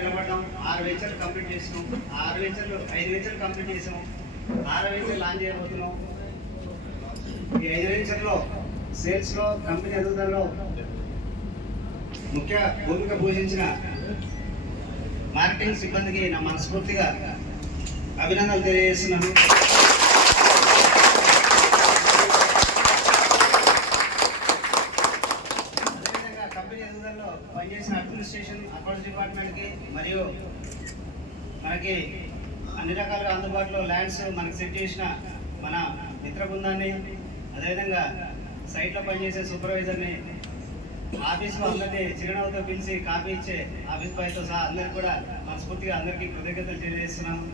నిలబడడం 6 వెంచర్లు కంప్లీట్ చేసినాం. 5 వెంచర్లు కంప్లీట్ చేసాం. 6 వెంచర్ లాంచ్ చేయబోతున్నాం. ఈ 5 వెంచర్లో సేల్స్లో కంపెనీ ఎదుగుదలలో ముఖ్య భూమిక పోషించిన మార్కెటింగ్ సిబ్బందికి నా మనస్ఫూర్తిగా అభినందనలు తెలియజేస్తున్నాను. అదేవిధంగా కంపెనీ ఎదుగుదలలో పనిచేసిన అడ్మినిస్ట్రేషన్, అకౌంట్స్ డిపార్ట్మెంట్కి మరియు మనకి అన్ని రకాలుగా అందుబాటులో ల్యాండ్స్ మనకి సెట్ చేసిన మన మిత్ర బృందాన్ని, అదేవిధంగా సైట్లో పనిచేసే సూపర్వైజర్ని, ఆఫీస్లో అందరినీ చిరునవ్వుతో పిలిచి కాపీ ఇచ్చే ఆఫీస్ బాయ్తో సహా అందరికి కూడా మనస్ఫూర్తిగా అందరికీ కృతజ్ఞతలు తెలియజేస్తున్నాము.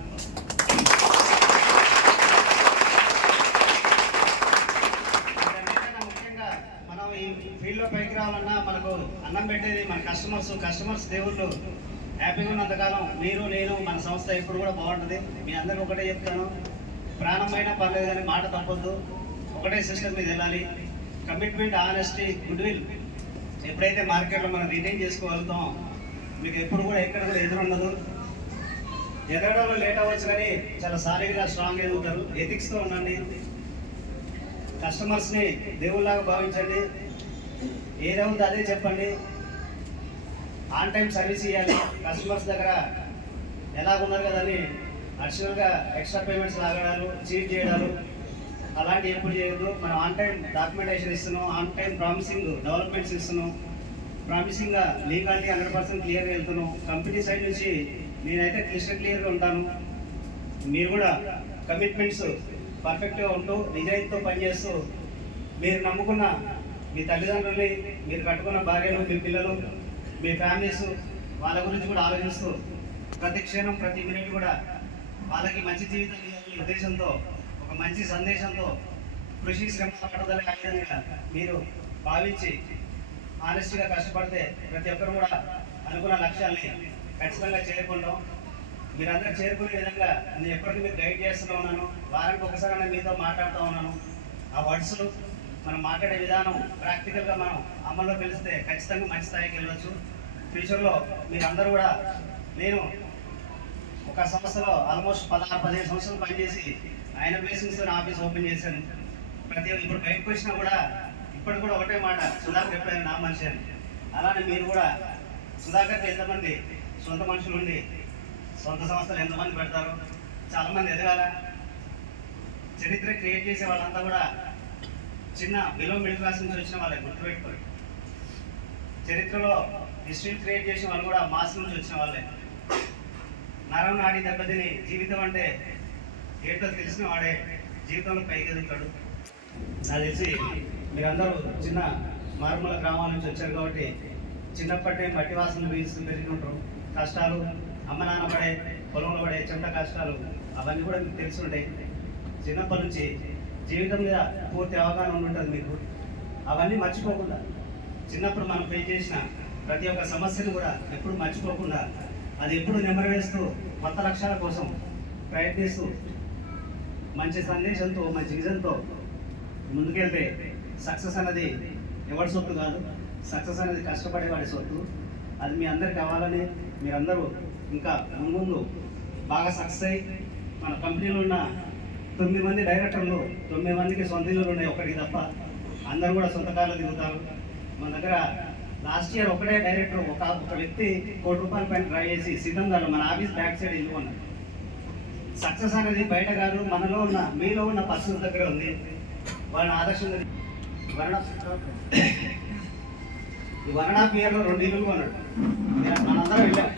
ముఖ్యంగా మనం ఈ ఫీల్డ్లో పైకి రావాలన్నా మనకు అన్నం పెట్టేది మన కస్టమర్స్ దేవుళ్ళు. హ్యాపీగా ఉన్నంతకాలం మీరు నేను మన సంస్థ ఎప్పుడు కూడా బాగుంటుంది. మీ అందరికి ఒకటే చెప్తాను, ప్రాణమైనా పర్లేదు కానీ మాట తప్పొద్దు. ఒకటే సిస్టమ్ మీద వెళ్ళాలి. కమిట్మెంట్, ఆనెస్టీ, గుడ్ విల్ ఎప్పుడైతే మార్కెట్లో మనం రిటైన్ చేసుకోగలుగుతాం, మీకు ఎప్పుడు కూడా ఎక్కడ కూడా ఎదురుండదు. ఎదగడంలో లేట్ అవ్వచ్చు కానీ చాలా సాలిడ్గా స్ట్రాంగ్ ఎదుగుతారు. ఎథిక్స్తో ఉండండి. కస్టమర్స్ని దేవుళ్ళలాగా భావించండి. ఏదవుతుందో అదే చెప్పండి. ఆన్ టైం సర్వీస్ ఇవ్వాలి. కస్టమర్స్ దగ్గర ఎలాగున్నారు కదా అని అడిషనల్గా ఎక్స్ట్రా పేమెంట్స్ లాగడాలు, చీట్ చేయడాలు అలాంటివి ఎప్పుడు చేయొద్దు. మనం ఆన్ టైం డాక్యుమెంటేషన్ ఇస్తున్నాం, ఆన్ టైం ప్రామిసింగ్ డెవలప్మెంట్స్ ఇస్తున్నాం, ప్రామిసింగ్గా లీగాలిటీ 100% క్లియర్గా వెళ్తున్నాం. కంపెనీ సైడ్ నుంచి నేనైతే క్లియర్గా ఉంటాను. మీరు కూడా కమిట్మెంట్స్ పర్ఫెక్ట్గా ఉంటూ నిజాయితీతో పనిచేస్తూ మీరు నమ్ముకున్న మీ తల్లిదండ్రుల్ని, మీరు కట్టుకున్న భార్యలు, మీ పిల్లలు, మీ ఫ్యామిలీస్ వాళ్ళ గురించి కూడా ఆలోచిస్తూ ప్రతి క్షణం ప్రతి మినిట్ కూడా వాళ్ళకి మంచి జీవితం ఇవ్వాలనే ఉద్దేశంతో, ఒక మంచి సందేశంతో కృషి శ్రమ పట్టుదల విధంగా మీరు భావించి ఆనెస్ట్గా కష్టపడితే ప్రతి ఒక్కరు కూడా అనుకున్న లక్ష్యాలని ఖచ్చితంగా చేరుకుంటాం. మీరందరూ చేరుకునే విధంగా నేను ఎప్పటికీ మీకు గైడ్ చేస్తూ ఉన్నాను. వారానికి ఒకసారి నేను మీతో మాట్లాడుతూ ఉన్నాను. ఆ వర్డ్స్ మనం మాట్లాడే విధానం ప్రాక్టికల్గా మనం అమల్లో తెలిస్తే ఖచ్చితంగా మంచి స్థాయికి వెళ్ళవచ్చు. ఫ్యూచర్లో మీరందరూ కూడా, నేను ఒక సంస్థలో ఆల్మోస్ట్ 16-15 సంవత్సరాలు పనిచేసి ఆయన బ్లెస్సింగ్స్తో ఆఫీస్ ఓపెన్ చేశాను. ఇప్పుడు బయటకు వచ్చినా కూడా ఇప్పటికి కూడా ఒకటే మాట, సుధాకర్ ఎప్పుడైనా నా మనిషి అని. అలానే మీరు కూడా సుధాకర్కి ఎంతమంది సొంత మనుషులు ఉండి సొంత సంస్థలు ఎంతమంది పెడతారు. చాలామంది ఎదగాల. చరిత్ర క్రియేట్ చేసే వాళ్ళంతా కూడా చిన్న బిలో మిడిల్ క్లాస్ నుంచి వచ్చిన వాళ్ళే, గుర్తుపెట్టుకోరు. చరిత్రలో హిస్టరీ క్రియేట్ చేసిన వాళ్ళు కూడా మాస్ నుంచి వచ్చిన వాళ్ళే. నరం నాడి దెబ్బతిని జీవితం అంటే ఏంటో తెలిసిన వాడే జీవితంలో పైకి ఎదుగుతాడు. నాకు తెలిసి మీరందరూ చిన్న మారుమూల గ్రామాల నుంచి వచ్చారు కాబట్టి చిన్నప్పటి మట్టి వాసనలు పీలుస్తూ పెరిగినట్టు కష్టాలు, అమ్మ నాన్న పడే పొలంలో పడే చెమట కష్టాలు అవన్నీ కూడా మీకు తెలిసి ఉంటాయి. చిన్నప్పటి నుంచి జీవితం మీద పూర్తి అవగాహన ఉంటుంది మీకు. అవన్నీ మర్చిపోకుండా చిన్నప్పుడు మనం పే చేసిన ప్రతి ఒక్క సమస్యను కూడా ఎప్పుడు మర్చిపోకుండా అది ఎప్పుడు నెమరవేస్తూ కొత్త లక్ష్యాల కోసం ప్రయత్నిస్తూ మంచి సందేశంతో, మంచి విజన్తో ముందుకెళ్తే సక్సెస్ అన్నది ఎవరి సొత్తు కాదు. సక్సెస్ అనేది కష్టపడేవాడి సొత్తు. అది మీ అందరికి కావాలని మీరందరూ ఇంకా ముందు బాగా సక్సెస్ అయ్యి, మన కంపెనీలో ఉన్న 9 మంది డైరెక్టర్లు 9 మందికి సొంత ఇల్లులు ఉన్నాయి, ఒకరికి తప్ప. అందరూ కూడా సొంత కార్లు తిరుగుతారు. మన దగ్గర లాస్ట్ ఇయర్ ఒకటే డైరెక్టర్ ఒక వ్యక్తి ₹1 కోటి పైన ట్రై చేసి సిద్ధంగా మన ఆఫీస్ బ్యాక్ సైడ్ ఇల్లు ఉన్నారు. సక్సెస్ అనేది బయట కాదు, మనలో ఉన్న మీలో ఉన్న పర్సన్స్ దగ్గర ఉంది. వాళ్ళని ఆదర్శంగా ఈ 1.5 ఇయర్లో 2 ఇల్లులు కొన్నాడు. మనందరం వెళ్ళాం.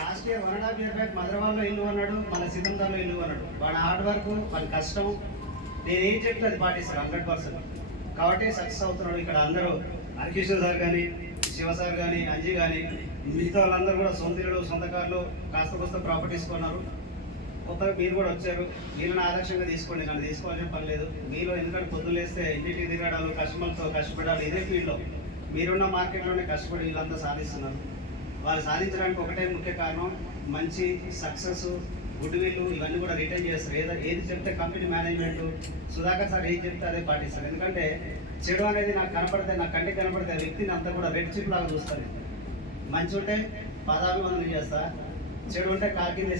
లాస్ట్ ఇయర్ 1.5 ఇయర్ బ్యాక్ మధురవాడలో ఇల్లు కొన్నాడు, మన సిద్ధందాలో ఇల్లు కొన్నాడు. వాడి హార్డ్ వర్క్, వాడి కష్టం, నేను ఏం చెప్తే అది పాటిస్తాను 100%. కాబట్టి సక్సెస్ అవుతున్నాడు. ఇక్కడ అందరూ హరికిషోర్ సార్ కానీ, శివ సార్ కానీ, అంజీ కానీ, మిగతా వాళ్ళందరూ కూడా సొంత ఇళ్ళు, సొంత కార్లు, కాస్త ప్రాపర్టీస్ కొన్నారు. కొత్తగా మీరు కూడా వచ్చారు. మీరు ఆదర్శంగా తీసుకోండి, నన్ను తీసుకోవాల్సిన పని లేదు. మీరు ఎందుకంటే పొద్దున్న లేస్తే ఇంటికి తిరగడాలు, కస్టమర్తో కష్టపడాలి. ఇదే ఫీల్డ్లో మీరున్న మార్కెట్లోనే కష్టపడి వీళ్ళంతా సాధిస్తున్నారు. వాళ్ళు సాధించడానికి ఒకటే ముఖ్య కారణం, మంచి సక్సెస్, గుడ్ విల్ ఇవన్నీ కూడా రిటైన్ చేస్తారు. ఏది చెప్తే కంపెనీ మేనేజ్మెంట్ సుధాకర్ సార్ ఏది చెప్తే అదే పాటిస్తారు. ఎందుకంటే చెడు అనేది నాకు కనపడితే, నా కంటికి కనపడితే ఆ వ్యక్తిని అంతా కూడా రెడ్ చిప్ లాగా చూస్తాను. మంచి ఉంటే పదాభివందనం చేస్తా, చెడు ఉంటే కాకింది